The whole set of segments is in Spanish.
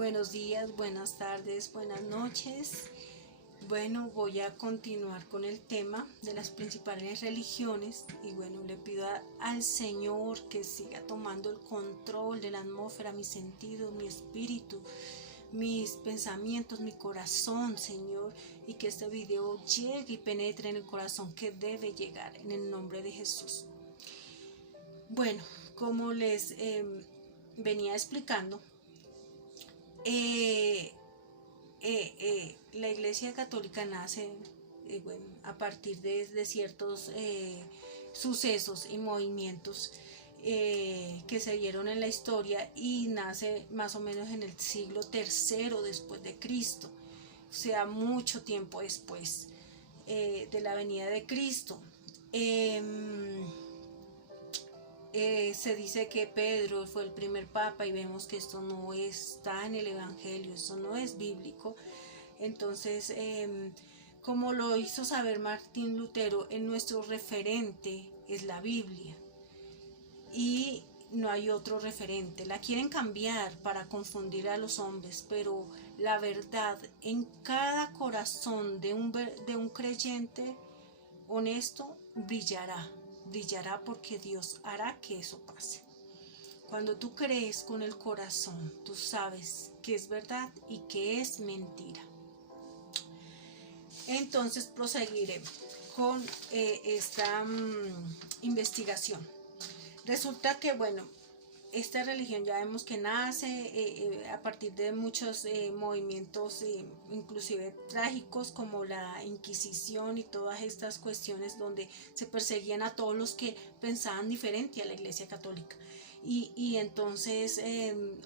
Buenos días, buenas tardes, buenas noches. Bueno, voy a continuar con el tema de las principales religiones y bueno, le pido al Señor que siga tomando el control de la atmósfera, mis sentidos, mi espíritu, mis pensamientos, mi corazón, Señor, y que este video llegue y penetre en el corazón que debe llegar en el nombre de Jesús. Bueno, como les venía explicando, la Iglesia Católica nace a partir de ciertos sucesos y movimientos que se dieron en la historia y nace más o menos en el siglo III después de Cristo, o sea, mucho tiempo después de la venida de Cristo. Se dice que Pedro fue el primer papa y vemos que esto no está en el Evangelio, esto no es bíblico. Entonces, como lo hizo saber Martín Lutero, nuestro referente es la Biblia y no hay otro referente. La quieren cambiar para confundir a los hombres, pero la verdad en cada corazón de un creyente honesto brillará porque Dios hará que eso pase. Cuando tú crees con el corazón, tú sabes que es verdad y que es mentira. Entonces proseguiré con esta investigación. Resulta que, bueno, esta religión ya vemos que nace a partir de muchos movimientos inclusive trágicos como la Inquisición y todas estas cuestiones donde se perseguían a todos los que pensaban diferente a la Iglesia Católica y entonces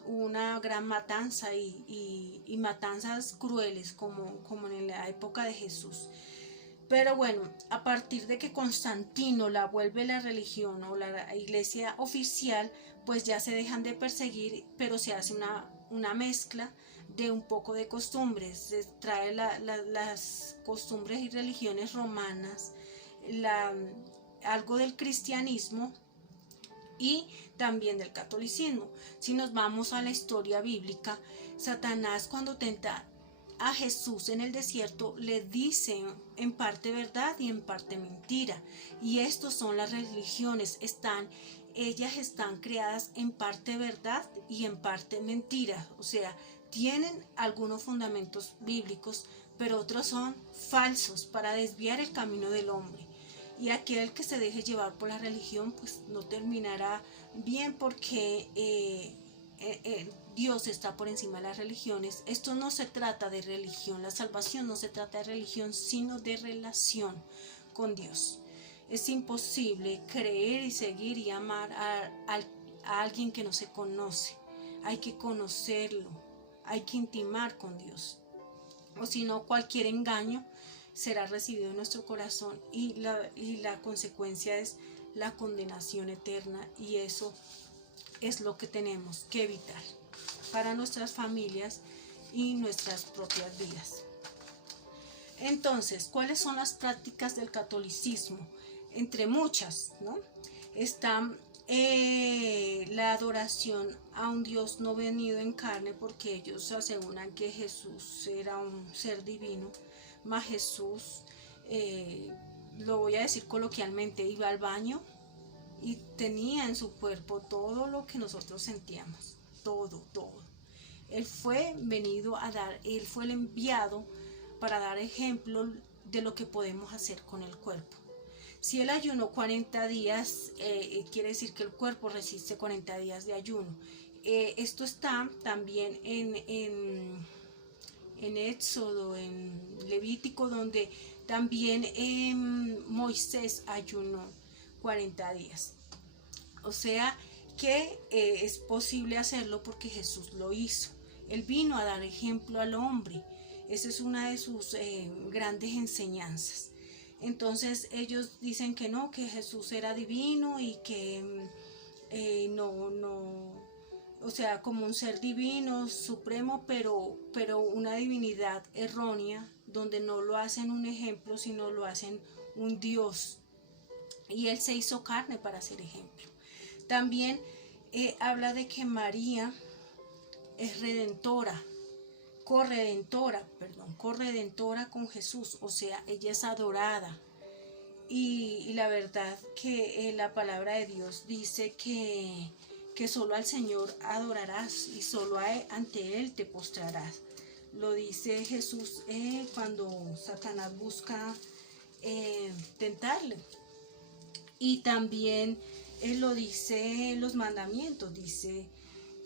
hubo una gran matanza y matanzas crueles como en la época de Jesús. Pero bueno, a partir de que Constantino la vuelve la religión o la iglesia oficial, pues ya se dejan de perseguir, pero se hace una mezcla de un poco de costumbres. Se trae las costumbres y religiones romanas, algo del cristianismo y también del catolicismo. Si nos vamos a la historia bíblica, Satanás cuando tenta a Jesús en el desierto le dicen en parte verdad y en parte mentira, y estos son las religiones, ellas están creadas en parte verdad y en parte mentira, o sea, tienen algunos fundamentos bíblicos, pero otros son falsos para desviar el camino del hombre. Y aquel que se deje llevar por la religión pues no terminará bien porque Dios está por encima de las religiones. Esto no se trata de religión, la salvación no se trata de religión, sino de relación con Dios. Es imposible creer y seguir y amar a alguien que no se conoce. Hay que conocerlo, hay que intimar con Dios. O si no, cualquier engaño será recibido en nuestro corazón y la consecuencia es la condenación eterna, y eso es lo que tenemos que evitar para nuestras familias y nuestras propias vidas. Entonces, ¿cuáles son las prácticas del catolicismo? Entre muchas, ¿no? Está la adoración a un Dios no venido en carne, porque ellos aseguran que Jesús era un ser divino, más Jesús, lo voy a decir coloquialmente, iba al baño y tenía en su cuerpo todo lo que nosotros sentíamos, todo. Él fue el enviado para dar ejemplo de lo que podemos hacer con el cuerpo. Si él ayunó 40 días, quiere decir que el cuerpo resiste 40 días de ayuno. Esto está también en Éxodo, en Levítico, donde también Moisés ayunó 40 días. O sea que es posible hacerlo porque Jesús lo hizo. Él vino a dar ejemplo al hombre. Esa es una de sus grandes enseñanzas. Entonces ellos dicen que no, que Jesús era divino y que o sea, como un ser divino, supremo, pero una divinidad errónea, donde no lo hacen un ejemplo, sino lo hacen un Dios. Y Él se hizo carne para ser ejemplo. También habla de que María es corredentora con Jesús, o sea, ella es adorada. Y la verdad que la palabra de Dios dice que solo al Señor adorarás y solo ante Él te postrarás. Lo dice Jesús cuando Satanás busca tentarle. Y también lo dice en los mandamientos, dice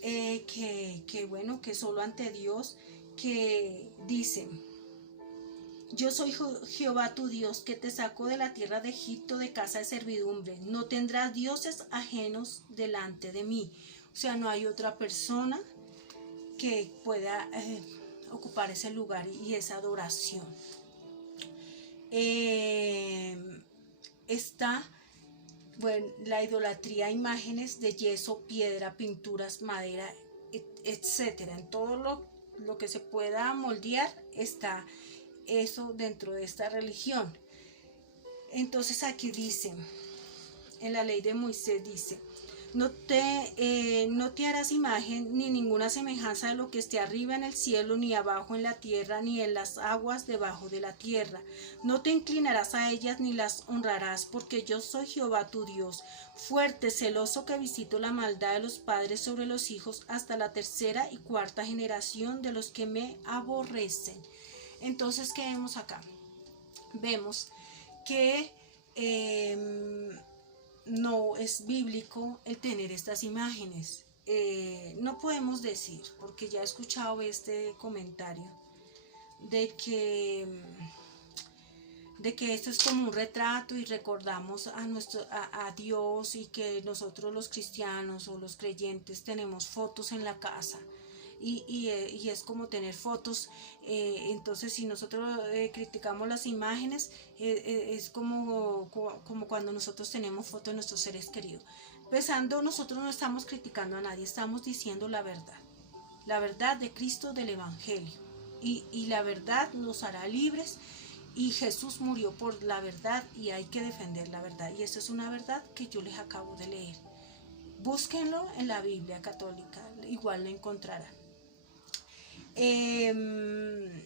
que solo ante Dios, que dice: yo soy Jehová tu Dios, que te sacó de la tierra de Egipto, de casa de servidumbre. No tendrás dioses ajenos delante de mí. O sea, no hay otra persona que pueda ocupar ese lugar y esa adoración. Está la idolatría a imágenes de yeso, piedra, pinturas, madera, etcétera. En todo lo que se pueda moldear está eso dentro de esta religión. Entonces aquí dice, en la ley de Moisés dice: no te harás imagen ni ninguna semejanza de lo que esté arriba en el cielo, ni abajo en la tierra, ni en las aguas debajo de la tierra. No te inclinarás a ellas ni las honrarás, porque yo soy Jehová tu Dios, fuerte, celoso, que visito la maldad de los padres sobre los hijos hasta la tercera y cuarta generación de los que me aborrecen. Entonces, ¿qué vemos acá? Vemos que no es bíblico el tener estas imágenes. No podemos decir, porque ya he escuchado este comentario, de que esto es como un retrato y recordamos a Dios, y que nosotros los cristianos o los creyentes tenemos fotos en la casa. Y es como tener fotos. Entonces, si nosotros criticamos las imágenes, es como cuando nosotros tenemos fotos de nuestros seres queridos. Pensando, nosotros no estamos criticando a nadie, estamos diciendo la verdad de Cristo, del Evangelio. Y la verdad nos hará libres, y Jesús murió por la verdad, y hay que defender la verdad. Y esa es una verdad que yo les acabo de leer. Búsquenlo en la Biblia católica, igual lo encontrarán. En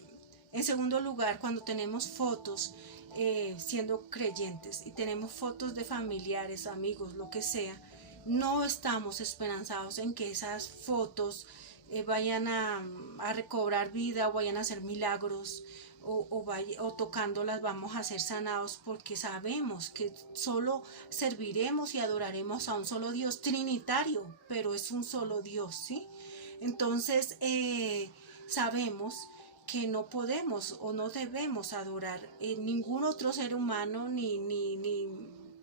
segundo lugar, cuando tenemos fotos siendo creyentes y tenemos fotos de familiares, amigos, lo que sea, no estamos esperanzados en que esas fotos vayan a recobrar vida, o vayan a hacer milagros, o tocándolas vamos a ser sanados, porque sabemos que solo serviremos y adoraremos a un solo Dios trinitario, pero es un solo Dios, ¿sí? Entonces sabemos que no podemos o no debemos adorar ningún otro ser humano ni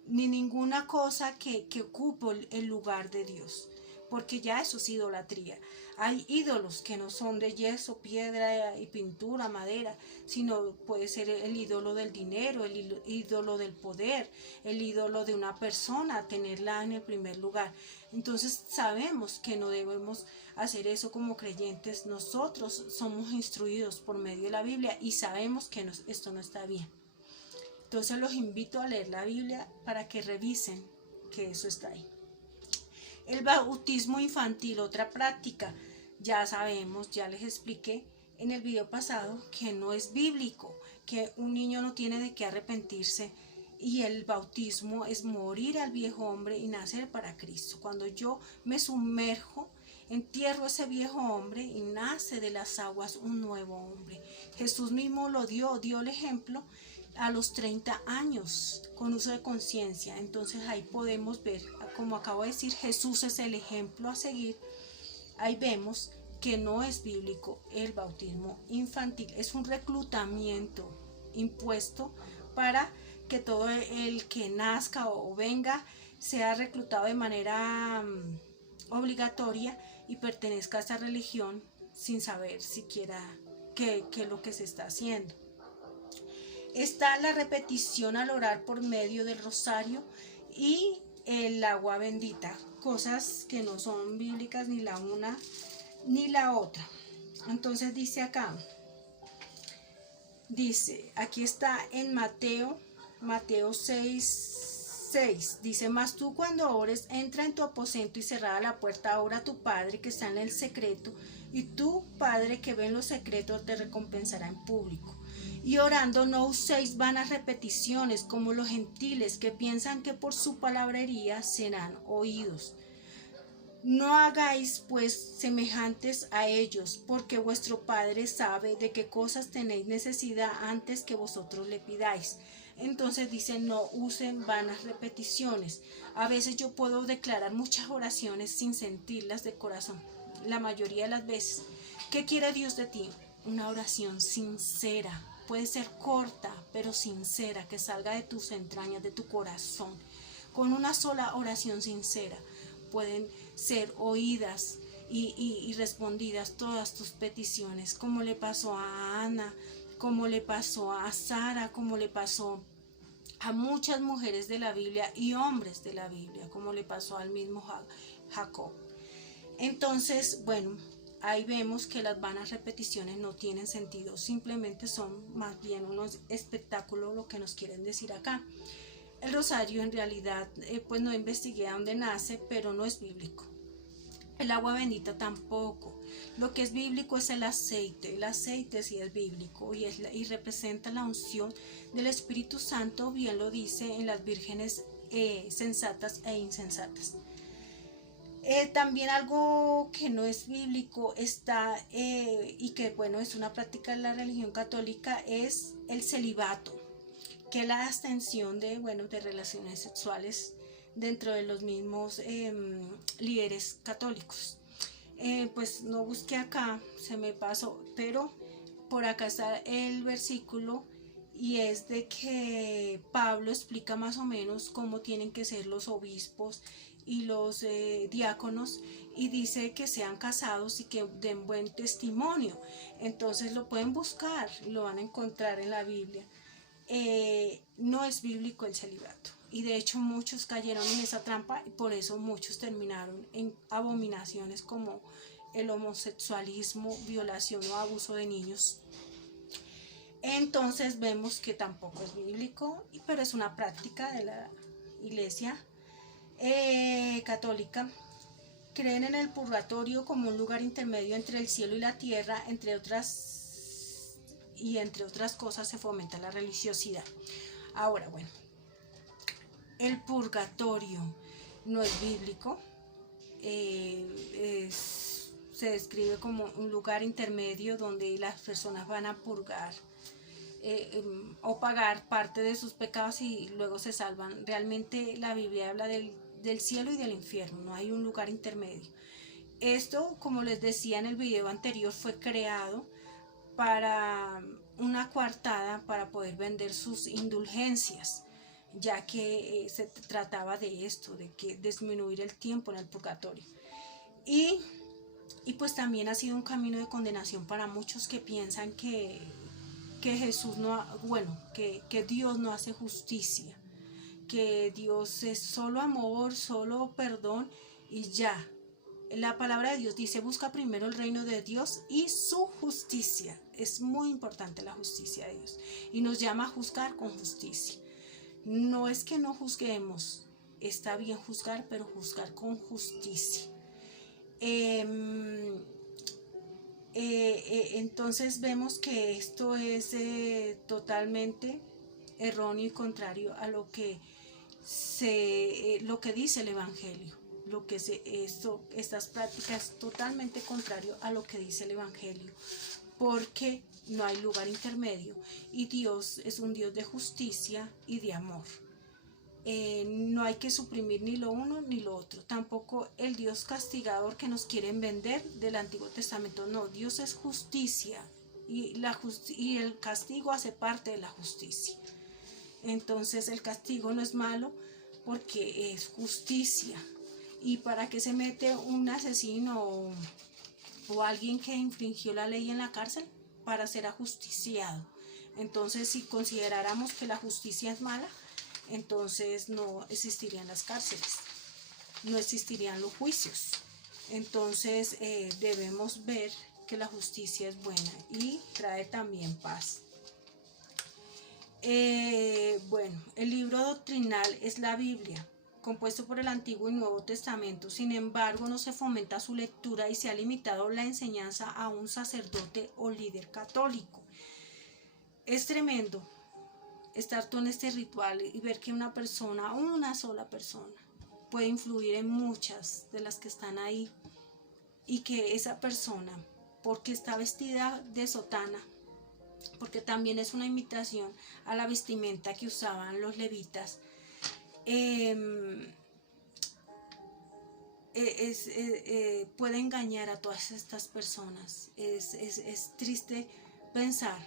ninguna cosa que ocupe el lugar de Dios, porque ya eso es idolatría. Hay ídolos que no son de yeso, piedra y pintura, madera, sino puede ser el ídolo del dinero, el ídolo del poder, el ídolo de una persona, tenerla en el primer lugar. Entonces sabemos que no debemos hacer eso como creyentes. Nosotros somos instruidos por medio de la Biblia y sabemos que esto no está bien. Entonces los invito a leer la Biblia para que revisen que eso está ahí. El bautismo infantil, otra práctica. Ya sabemos, ya les expliqué en el video pasado que no es bíblico, que un niño no tiene de qué arrepentirse, y el bautismo es morir al viejo hombre y nacer para Cristo. Cuando yo me sumerjo, entierro ese viejo hombre y nace de las aguas un nuevo hombre. Jesús mismo lo dio el ejemplo a los 30 años con uso de conciencia. Entonces ahí podemos ver, como acabo de decir, Jesús es el ejemplo a seguir. Ahí vemos que no es bíblico el bautismo infantil, es un reclutamiento impuesto para que todo el que nazca o venga sea reclutado de manera obligatoria y pertenezca a esa religión sin saber siquiera qué es lo que se está haciendo. Está la repetición al orar por medio del rosario y el agua bendita, cosas que no son bíblicas ni la una ni la otra. Entonces dice acá, aquí está en Mateo 6:6, dice: mas tú cuando ores, entra en tu aposento y cerrada la puerta, ora a tu Padre que está en el secreto, y tu Padre que ve en lo secreto te recompensará en público. Y orando no uséis vanas repeticiones como los gentiles que piensan que por su palabrería serán oídos. No hagáis pues semejantes a ellos, porque vuestro Padre sabe de qué cosas tenéis necesidad antes que vosotros le pidáis. Entonces dice, no usen vanas repeticiones. A veces yo puedo declarar muchas oraciones sin sentirlas de corazón, la mayoría de las veces. ¿Qué quiere Dios de ti? Una oración sincera. Puede ser corta, pero sincera, que salga de tus entrañas, de tu corazón. Con una sola oración sincera pueden ser oídas y respondidas todas tus peticiones, como le pasó a Ana, como le pasó a Sara, como le pasó a muchas mujeres de la Biblia y hombres de la Biblia, como le pasó al mismo Jacob. Entonces, bueno, ahí vemos que las vanas repeticiones no tienen sentido, simplemente son más bien unos espectáculos lo que nos quieren decir acá. El rosario en realidad, pues no investigué a dónde nace, pero no es bíblico. El agua bendita tampoco. Lo que es bíblico es el aceite. El aceite sí es bíblico y representa la unción del Espíritu Santo, bien lo dice en las vírgenes sensatas e insensatas. También algo que no es bíblico está y que bueno es una práctica de la religión católica es el celibato, que es la abstención de relaciones sexuales dentro de los mismos líderes católicos. Pues no busqué acá, se me pasó, pero por acá está el versículo y es de que Pablo explica más o menos cómo tienen que ser los obispos y los diáconos, y dice que sean casados y que den buen testimonio. Entonces lo pueden buscar, lo van a encontrar en la Biblia. No es bíblico el celibato, y de hecho muchos cayeron en esa trampa y por eso muchos terminaron en abominaciones como el homosexualismo, violación o abuso de niños. Entonces vemos que tampoco es bíblico, pero es una práctica de la iglesia católica. Creen en el purgatorio como un lugar intermedio entre el cielo y la tierra, entre otras cosas se fomenta la religiosidad. Ahora, bueno, el purgatorio no es bíblico, se describe como un lugar intermedio donde las personas van a purgar o pagar parte de sus pecados y luego se salvan. Realmente la Biblia habla del cielo y del infierno, no hay un lugar intermedio. Esto, como les decía en el video anterior, fue creado para una coartada para poder vender sus indulgencias, ya que se trataba de esto, de que disminuir el tiempo en el purgatorio. Y pues también ha sido un camino de condenación para muchos que piensan que Jesús no, que Dios no hace justicia, que Dios es solo amor, solo perdón y ya. La palabra de Dios dice, busca primero el reino de Dios y su justicia. Es muy importante la justicia de Dios y nos llama a juzgar con justicia. No es que no juzguemos, está bien juzgar, pero juzgar con justicia. Entonces vemos que esto es totalmente erróneo y contrario a lo que dice el Evangelio. Estas prácticas totalmente contrario a lo que dice el Evangelio, porque no hay lugar intermedio y Dios es un Dios de justicia y de amor. No hay que suprimir ni lo uno ni lo otro, tampoco el Dios castigador que nos quieren vender del Antiguo Testamento. No, Dios es justicia y el castigo hace parte de la justicia. Entonces el castigo no es malo porque es justicia. ¿Y para qué se mete un asesino o alguien que infringió la ley en la cárcel? Para ser ajusticiado. Entonces, si consideráramos que la justicia es mala, entonces no existirían las cárceles, no existirían los juicios. Entonces debemos ver que la justicia es buena y trae también paz. Bueno, el libro doctrinal es la Biblia. compuesto por el Antiguo y Nuevo Testamento. Sin embargo, no se fomenta su lectura y se ha limitado la enseñanza a un sacerdote o líder católico. Es tremendo estar tú en este ritual y ver que una persona, una sola persona, puede influir en muchas de las que están ahí, y que esa persona, porque está vestida de sotana, porque también es una imitación a la vestimenta que usaban los levitas, puede engañar a todas estas personas. Es triste pensar,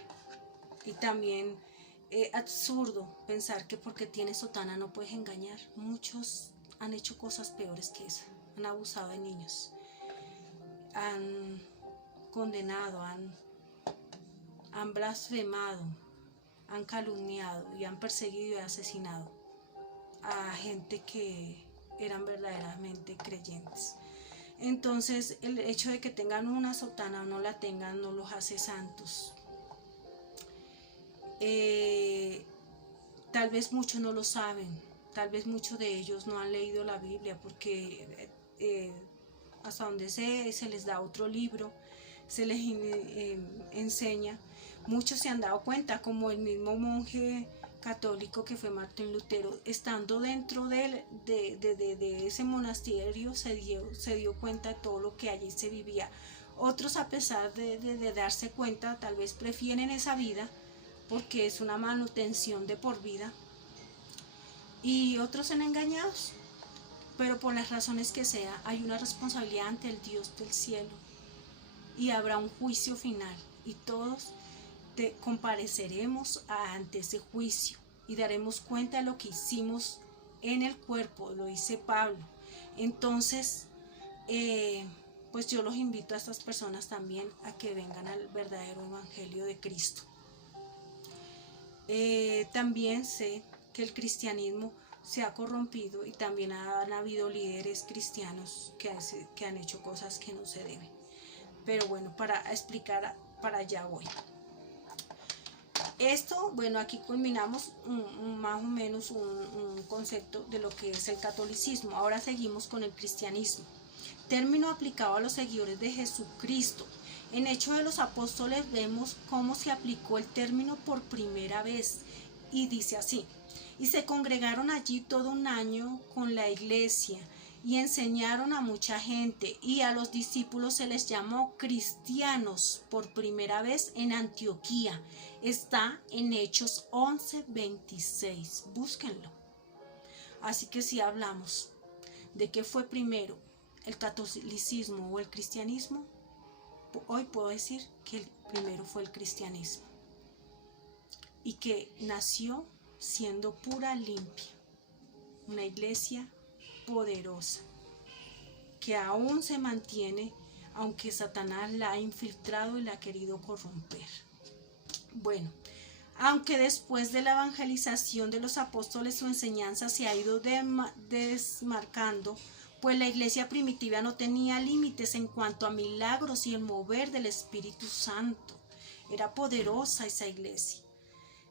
y también absurdo pensar que porque tienes sotana no puedes engañar. Muchos han hecho cosas peores que eso, han abusado de niños, han condenado, han blasfemado, han calumniado y han perseguido y asesinado a gente que eran verdaderamente creyentes. Entonces, el hecho de que tengan una sotana o no la tengan no los hace santos. Tal vez muchos no lo saben, tal vez muchos de ellos no han leído la Biblia, porque hasta donde se les da otro libro, se les enseña. Muchos se han dado cuenta, como el mismo monje católico que fue Martín Lutero, estando dentro de ese monasterio, se dio cuenta de todo lo que allí se vivía. Otros, a pesar de darse cuenta, tal vez prefieren esa vida porque es una manutención de por vida, y otros son engañados. Pero por las razones que sea, hay una responsabilidad ante el Dios del cielo, y habrá un juicio final, y todos compareceremos ante ese juicio y daremos cuenta de lo que hicimos en el cuerpo, lo dice Pablo. Entonces, pues yo los invito a estas personas también a que vengan al verdadero evangelio de Cristo. También sé que el cristianismo se ha corrompido, y también han habido líderes cristianos que han hecho cosas que no se deben. Pero bueno, para explicar, para allá voy. Esto, bueno, aquí culminamos más o menos un concepto de lo que es el catolicismo. Ahora seguimos con el cristianismo, término aplicado a los seguidores de Jesucristo. En Hechos de los Apóstoles vemos cómo se aplicó el término por primera vez, y dice así: y se congregaron allí todo un año con la iglesia, y enseñaron a mucha gente, y a los discípulos se les llamó cristianos por primera vez en Antioquía. Está en Hechos 11:26, búsquenlo. Así que si hablamos de qué fue primero, el catolicismo o el cristianismo, hoy puedo decir que el primero fue el cristianismo, y que nació siendo pura, limpia, una iglesia poderosa que aún se mantiene, aunque Satanás la ha infiltrado y la ha querido corromper. Bueno, aunque después de la evangelización de los apóstoles su enseñanza se ha ido desmarcando, pues la iglesia primitiva no tenía límites en cuanto a milagros y el mover del Espíritu Santo. Era poderosa esa iglesia.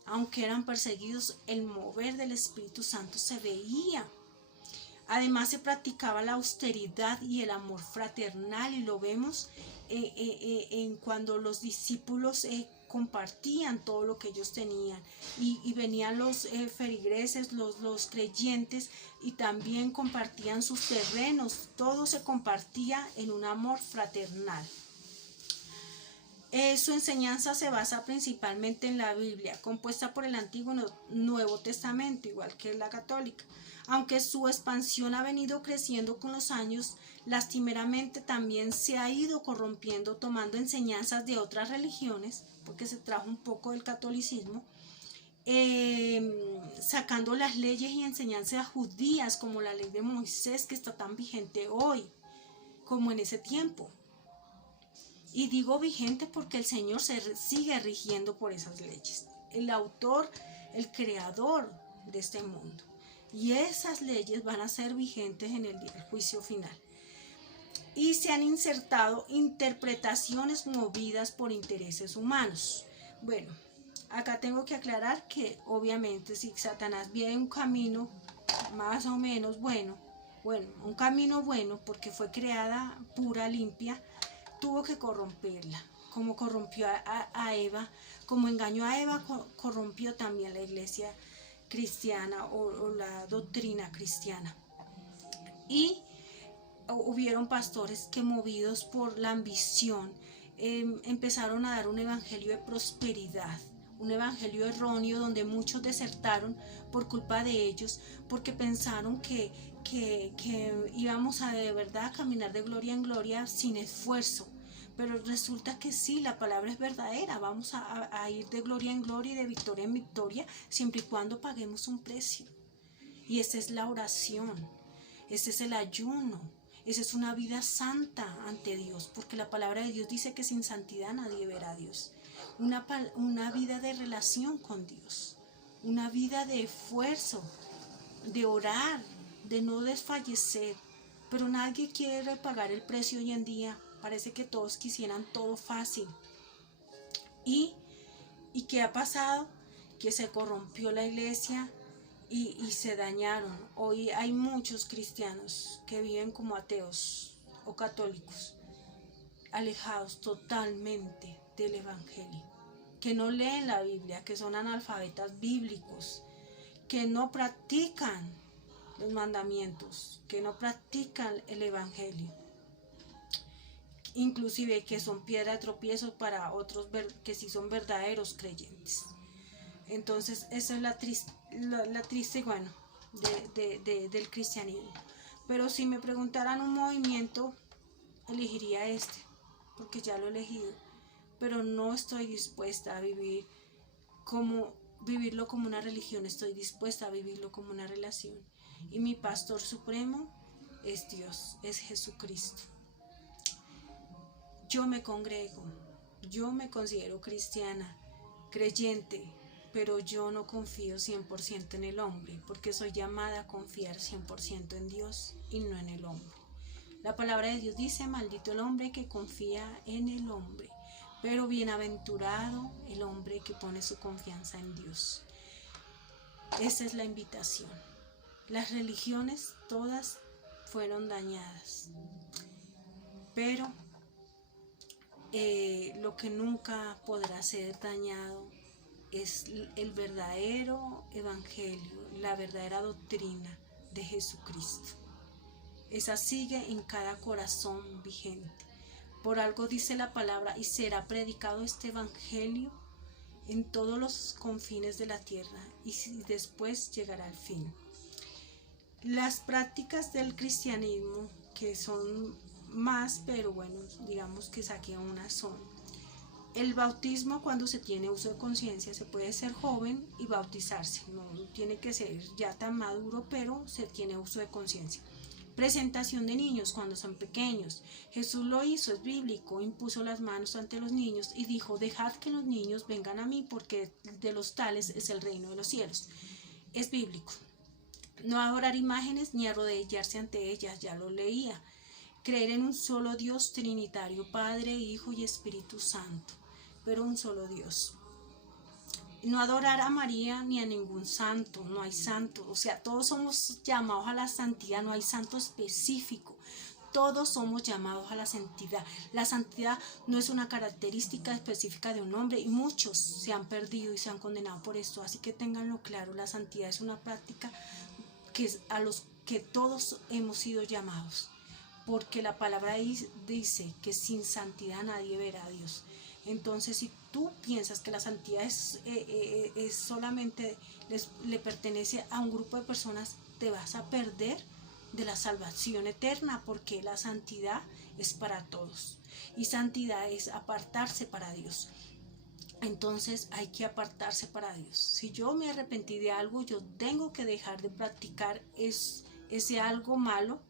Aunque eran perseguidos, el mover del Espíritu Santo se veía. Además, se practicaba la austeridad y el amor fraternal, y lo vemos en cuando los discípulos compartían todo lo que ellos tenían, y venían los feligreses, los creyentes, y también compartían sus terrenos. Todo se compartía en un amor fraternal. Su enseñanza se basa principalmente en la Biblia, compuesta por el Antiguo y Nuevo Testamento, igual que la católica. Aunque su expansión ha venido creciendo con los años, lastimeramente también se ha ido corrompiendo, tomando enseñanzas de otras religiones, porque se trajo un poco del catolicismo, sacando las leyes y enseñanzas judías, como la ley de Moisés, que está tan vigente hoy como en ese tiempo. Y digo vigente porque el Señor se sigue rigiendo por esas leyes, el autor, el creador de este mundo. Y esas leyes van a ser vigentes en el día del juicio final. Y se han insertado interpretaciones movidas por intereses humanos. Bueno, acá tengo que aclarar que obviamente si Satanás viene un camino más o menos bueno, un camino bueno, porque fue creada pura, limpia, tuvo que corromperla, como corrompió a Eva, como engañó a Eva, corrompió también la iglesia cristiana o la doctrina cristiana. Y hubieron pastores que, movidos por la ambición, empezaron a dar un evangelio de prosperidad, un evangelio erróneo donde muchos desertaron por culpa de ellos, porque pensaron que íbamos a de verdad caminar de gloria en gloria sin esfuerzo. Pero resulta que sí, la palabra es verdadera, vamos a ir de gloria en gloria y de victoria en victoria, siempre y cuando paguemos un precio. Y esa es la oración, ese es el ayuno, esa es una vida santa ante Dios, porque la palabra de Dios dice que sin santidad nadie verá a Dios. Una vida de relación con Dios, una vida de esfuerzo, de orar, de no desfallecer. Pero nadie quiere pagar el precio hoy en día. Parece que todos quisieran todo fácil. ¿Y qué ha pasado? Que se corrompió la iglesia y se dañaron. Hoy hay muchos cristianos que viven como ateos o católicos, alejados totalmente del evangelio, que no leen la Biblia, que son analfabetas bíblicos, que no practican los mandamientos, que no practican el evangelio, inclusive que son piedra de tropiezo para otros que sí son verdaderos creyentes. Entonces esa es la triste, bueno, del cristianismo. Pero si me preguntaran un movimiento, elegiría este, porque ya lo he elegido, pero no estoy dispuesta a vivirlo como una religión, estoy dispuesta a vivirlo como una relación. Y mi pastor supremo es Dios, es Jesucristo. Yo me congrego, yo me considero cristiana, creyente, pero yo no confío 100% en el hombre, porque soy llamada a confiar 100% en Dios y no en el hombre. La palabra de Dios dice: maldito el hombre que confía en el hombre, pero bienaventurado el hombre que pone su confianza en Dios. Esa es la invitación. Las religiones todas fueron dañadas, pero lo que nunca podrá ser dañado es el verdadero evangelio, la verdadera doctrina de Jesucristo. Esa sigue en cada corazón vigente. Por algo dice la palabra: y será predicado este evangelio en todos los confines de la tierra, y después llegará el fin. Las prácticas del cristianismo, que son más, pero bueno, digamos que saqué unas, son el bautismo. Cuando se tiene uso de conciencia, se puede ser joven y bautizarse, no tiene que ser ya tan maduro, pero se tiene uso de conciencia. Presentación de niños cuando son pequeños. Jesús lo hizo, es bíblico, impuso las manos ante los niños y dijo: dejad que los niños vengan a mí, porque de los tales es el reino de los cielos. Es bíblico. No adorar imágenes ni arrodillarse ante ellas, ya lo leía. Creer en un solo Dios trinitario, Padre, Hijo y Espíritu Santo, pero un solo Dios. No adorar a María ni a ningún santo, no hay santo, o sea, todos somos llamados a la santidad, no hay santo específico, todos somos llamados a la santidad. La santidad no es una característica específica de un hombre, y muchos se han perdido y se han condenado por esto, así que ténganlo claro: la santidad es una práctica a los que todos hemos sido llamados, porque la palabra dice que sin santidad nadie verá a Dios. Entonces, si tú piensas que la santidad es solamente le pertenece a un grupo de personas, te vas a perder de la salvación eterna, porque la santidad es para todos, y santidad es apartarse para Dios. Entonces hay que apartarse para Dios. Si yo me arrepentí de algo, yo tengo que dejar de practicar ese algo malo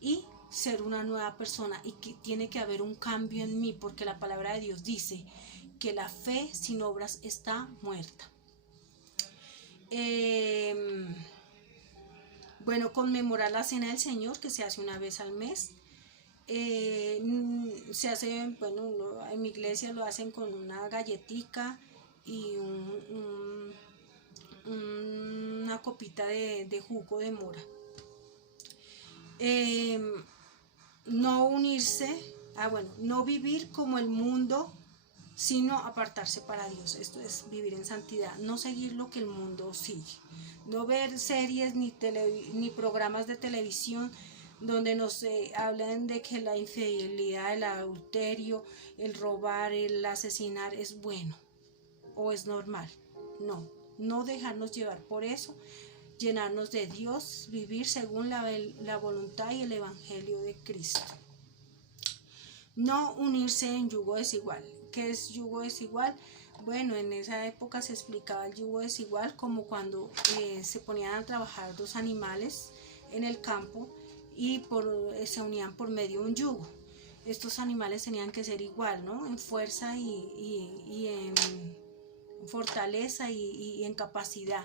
y ser una nueva persona, y que tiene que haber un cambio en mí, porque la palabra de Dios dice que la fe sin obras está muerta. Bueno, conmemorar la cena del Señor, que se hace una vez al mes. Se hace, bueno, en mi iglesia lo hacen con una galletica y una copita de jugo de mora. No unirse, no vivir como el mundo, sino apartarse para Dios. Esto es vivir en santidad, no seguir lo que el mundo sigue, no ver series ni programas de televisión donde nos hablan de que la infidelidad, el adulterio, el robar, el asesinar es bueno o es normal. No dejarnos llevar por eso, llenarnos de Dios, vivir según la voluntad y el evangelio de Cristo. No unirse en yugo desigual. ¿Qué es yugo desigual? Bueno, en esa época se explicaba el yugo desigual como cuando se ponían a trabajar dos animales en el campo y se unían por medio de un yugo. Estos animales tenían que ser igual, ¿no? En fuerza y en fortaleza y en capacidad.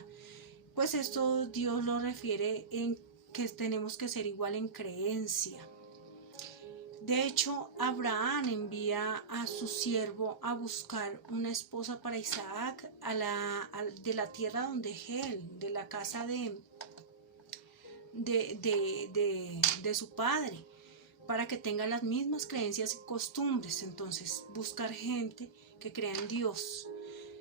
Pues esto Dios lo refiere en que tenemos que ser igual en creencia. De hecho, Abraham envía a su siervo a buscar una esposa para Isaac de la tierra donde es él, de la casa de su padre, para que tenga las mismas creencias y costumbres. Entonces, buscar gente que crea en Dios.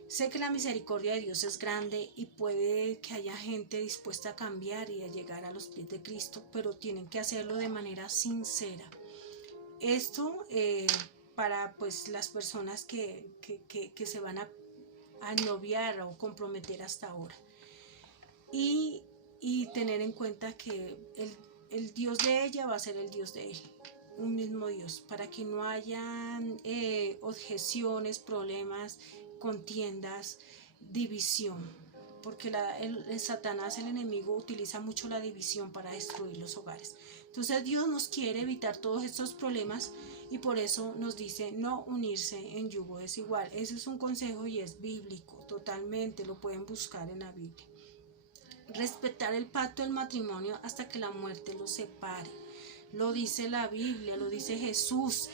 Sé que la misericordia de Dios es grande y puede que haya gente dispuesta a cambiar y a llegar a los pies de Cristo, pero tienen que hacerlo de manera sincera. Esto para pues las personas que se van a noviar o comprometer hasta ahora. Y tener en cuenta que el Dios de ella va a ser el Dios de él, un mismo Dios, para que no hayan objeciones, problemas, contiendas, división, porque el Satanás, el enemigo, utiliza mucho la división para destruir los hogares. Entonces Dios nos quiere evitar todos estos problemas y por eso nos dice no unirse en yugo desigual. Ese es un consejo y es bíblico, totalmente, lo pueden buscar en la Biblia. Respetar el pacto del matrimonio hasta que la muerte los separe. Lo dice la Biblia, lo dice Jesús.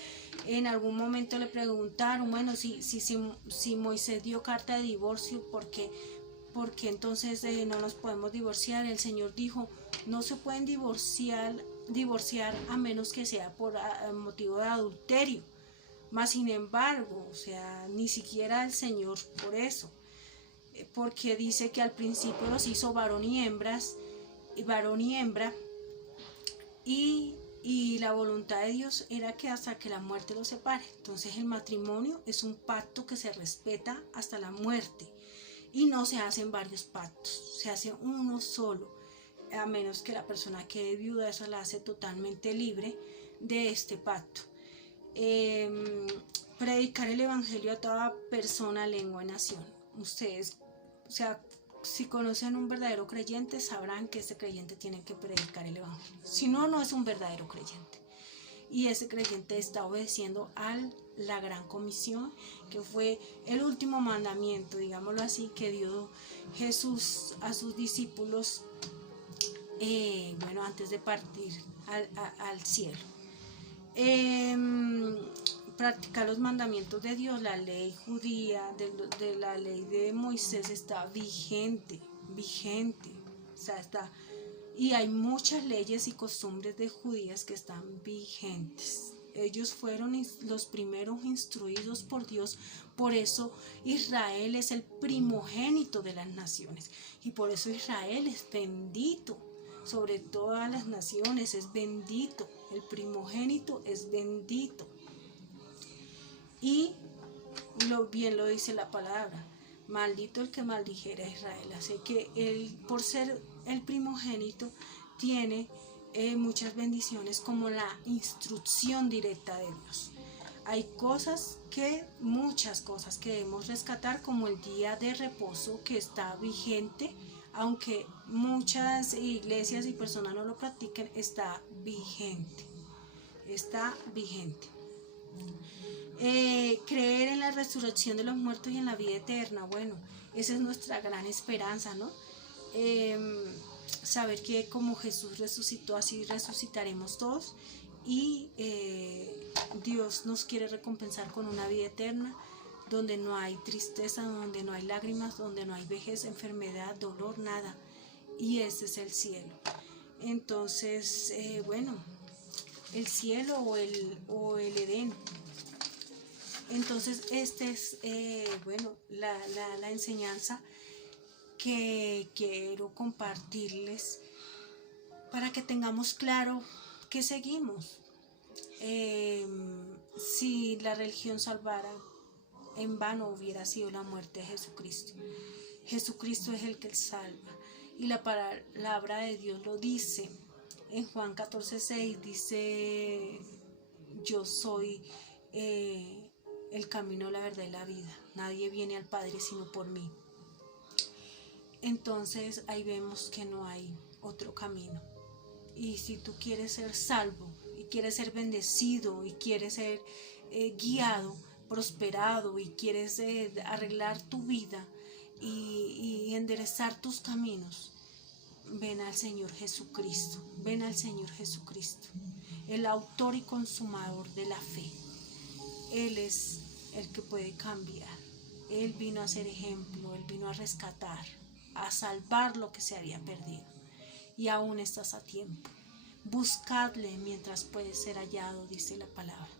En algún momento le preguntaron, bueno, si Moisés dio carta de divorcio, ¿por qué entonces no nos podemos divorciar? El Señor dijo, no se pueden divorciar a menos que sea por motivo de adulterio. Mas sin embargo, o sea, ni siquiera el Señor por eso, porque dice que al principio los hizo varón y hembra, y la voluntad de Dios era que hasta que la muerte los separe. Entonces el matrimonio es un pacto que se respeta hasta la muerte y no se hacen varios pactos, se hace uno solo, a menos que la persona quede viuda. Eso la hace totalmente libre de este pacto. Predicar el evangelio a toda persona, lengua y nación. Ustedes, o sea, si conocen un verdadero creyente, sabrán que ese creyente tiene que predicar el evangelio. Si no, no es un verdadero creyente. Y ese creyente está obedeciendo a la gran comisión, que fue el último mandamiento, digámoslo así, que dio Jesús a sus discípulos, antes de partir al cielo. Practicar los mandamientos de Dios, la ley judía, de la ley de Moisés está vigente, o sea, está, y hay muchas leyes y costumbres de judías que están vigentes. Ellos fueron los primeros instruidos por Dios, por eso Israel es el primogénito de las naciones y por eso Israel es bendito sobre todas las naciones, es bendito, el primogénito es bendito. Y bien lo dice la palabra, maldito el que maldijera a Israel. Así que él, por ser el primogénito, tiene muchas bendiciones como la instrucción directa de Dios. Hay muchas cosas que debemos rescatar, como el día de reposo, que está vigente, aunque muchas iglesias y personas no lo practiquen, está vigente. Creer en la resurrección de los muertos y en la vida eterna. Bueno, esa es nuestra gran esperanza, ¿no? Saber que como Jesús resucitó, así resucitaremos todos, y Dios nos quiere recompensar con una vida eterna donde no hay tristeza, donde no hay lágrimas, donde no hay vejez, enfermedad, dolor, nada. Y ese es el cielo. Entonces, el cielo o el Edén. Entonces, este es, la enseñanza que quiero compartirles para que tengamos claro que seguimos. Si la religión salvara, en vano hubiera sido la muerte de Jesucristo. Jesucristo es el que salva. Y la palabra de Dios lo dice. En Juan 14:6 dice: yo soy el camino, la verdad y la vida. Nadie viene al Padre sino por mí. Entonces ahí vemos que no hay otro camino. Y si tú quieres ser salvo, y quieres ser bendecido, y quieres ser guiado, prosperado, y quieres arreglar tu vida y enderezar tus caminos, ven al Señor Jesucristo. Ven al Señor Jesucristo, el autor y consumador de la fe. Él es el que puede cambiar. Él vino a ser ejemplo, Él vino a rescatar, a salvar lo que se había perdido. Y aún estás a tiempo. Buscadle mientras puede ser hallado, dice la palabra.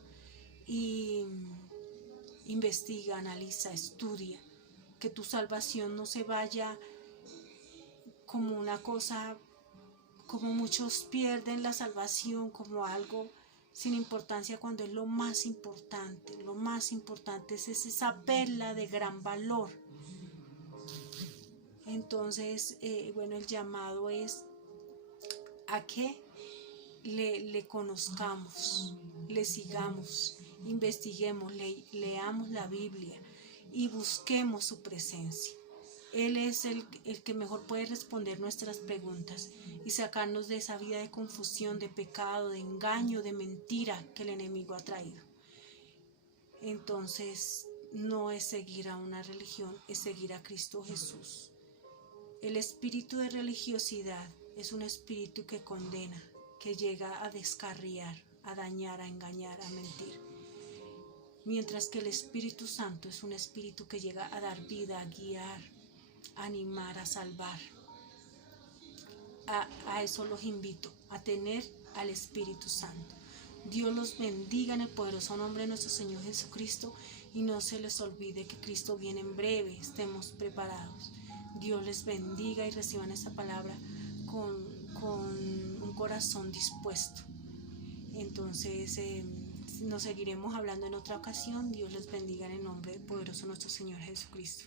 Y investiga, analiza, estudia. Que tu salvación no se vaya como una cosa, como muchos pierden la salvación como algo sin importancia, cuando es lo más importante. Lo más importante es esa perla de gran valor. Entonces, el llamado es a que le conozcamos, le sigamos, investiguemos, leamos la Biblia y busquemos su presencia. Él es el que mejor puede responder nuestras preguntas y sacarnos de esa vida de confusión, de pecado, de engaño, de mentira que el enemigo ha traído. Entonces, no es seguir a una religión, es seguir a Cristo Jesús. El espíritu de religiosidad es un espíritu que condena, que llega a descarriar, a dañar, a engañar, a mentir. Mientras que el Espíritu Santo es un espíritu que llega a dar vida, a guiar, a animar, a salvar. A eso los invito, a tener al Espíritu Santo. Dios los bendiga en el poderoso nombre de nuestro Señor Jesucristo, y no se les olvide que Cristo viene en breve. Estemos preparados. Dios les bendiga y reciban esta palabra con un corazón dispuesto. Entonces nos seguiremos hablando en otra ocasión. Dios les bendiga en el nombre poderoso de nuestro Señor Jesucristo.